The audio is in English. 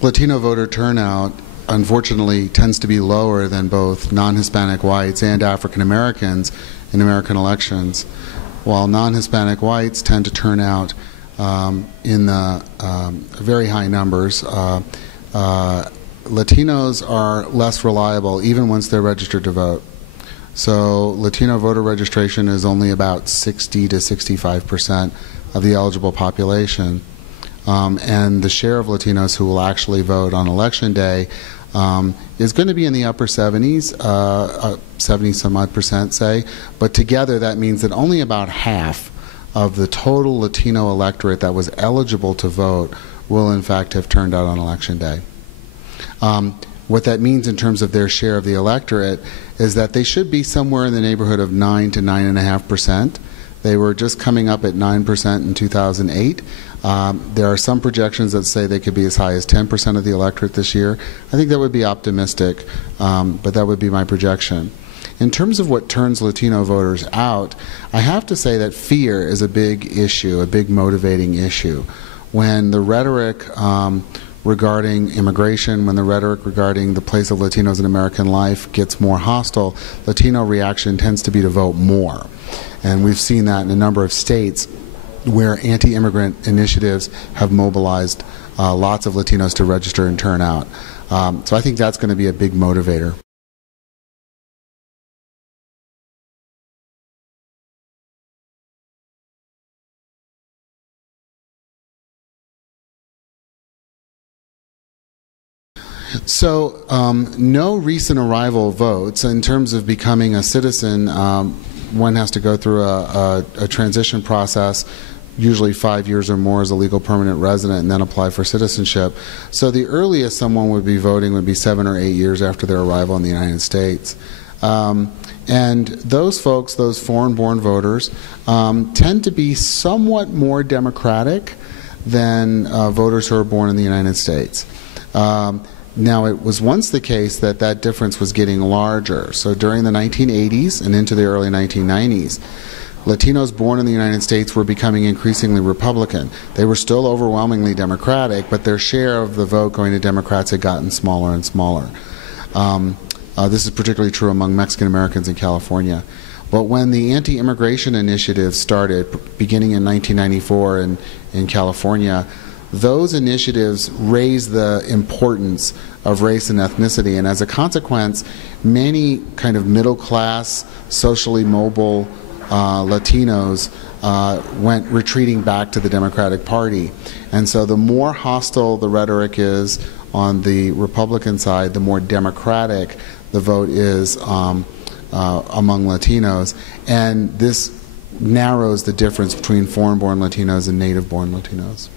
Latino voter turnout, unfortunately, tends to be lower than both non-Hispanic whites and African Americans in American elections. While non-Hispanic whites tend to turn out in the very high numbers, Latinos are less reliable even once they're registered to vote. So Latino voter registration is only about 60 to 65% of the eligible population. And the share of Latinos who will actually vote on Election Day is going to be in the upper 70s, 70 some odd percent, say. But together that means that only about half of the total Latino electorate that was eligible to vote will in fact have turned out on Election Day. What that means in terms of their share of the electorate is that they should be somewhere in the neighborhood of 9 to 9.5%. They were just coming up at 9% in 2008. There are some projections that say they could be as high as 10% of the electorate this year. I think that would be optimistic, but that would be my projection. In terms of what turns Latino voters out, I have to say that fear is a big issue, a big motivating issue. When the rhetoric regarding immigration, when the rhetoric regarding the place of Latinos in American life gets more hostile, Latino reaction tends to be to vote more. And we've seen that in a number of states where anti-immigrant initiatives have mobilized lots of Latinos to register and turn out. So I think that's going to be a big motivator. So no recent arrival votes. In terms of becoming a citizen, one has to go through a transition process, usually 5 years or more as a legal permanent resident, and then apply for citizenship. So the earliest someone would be voting would be 7 or 8 years after their arrival in the United States. And those folks, those foreign-born voters, tend to be somewhat more democratic than voters who are born in the United States. Now, it was once the case that that difference was getting larger. So during the 1980s and into the early 1990s, Latinos born in the United States were becoming increasingly Republican. They were still overwhelmingly Democratic, but their share of the vote going to Democrats had gotten smaller and smaller. This is particularly true among Mexican Americans in California. But when the anti-immigration initiative started, beginning in 1994 in California, those initiatives raised the importance of race and ethnicity, and as a consequence, many kind of middle-class, socially mobile Latinos went retreating back to the Democratic Party. And so the more hostile the rhetoric is on the Republican side, the more democratic the vote is among Latinos, and this narrows the difference between foreign-born Latinos and native-born Latinos.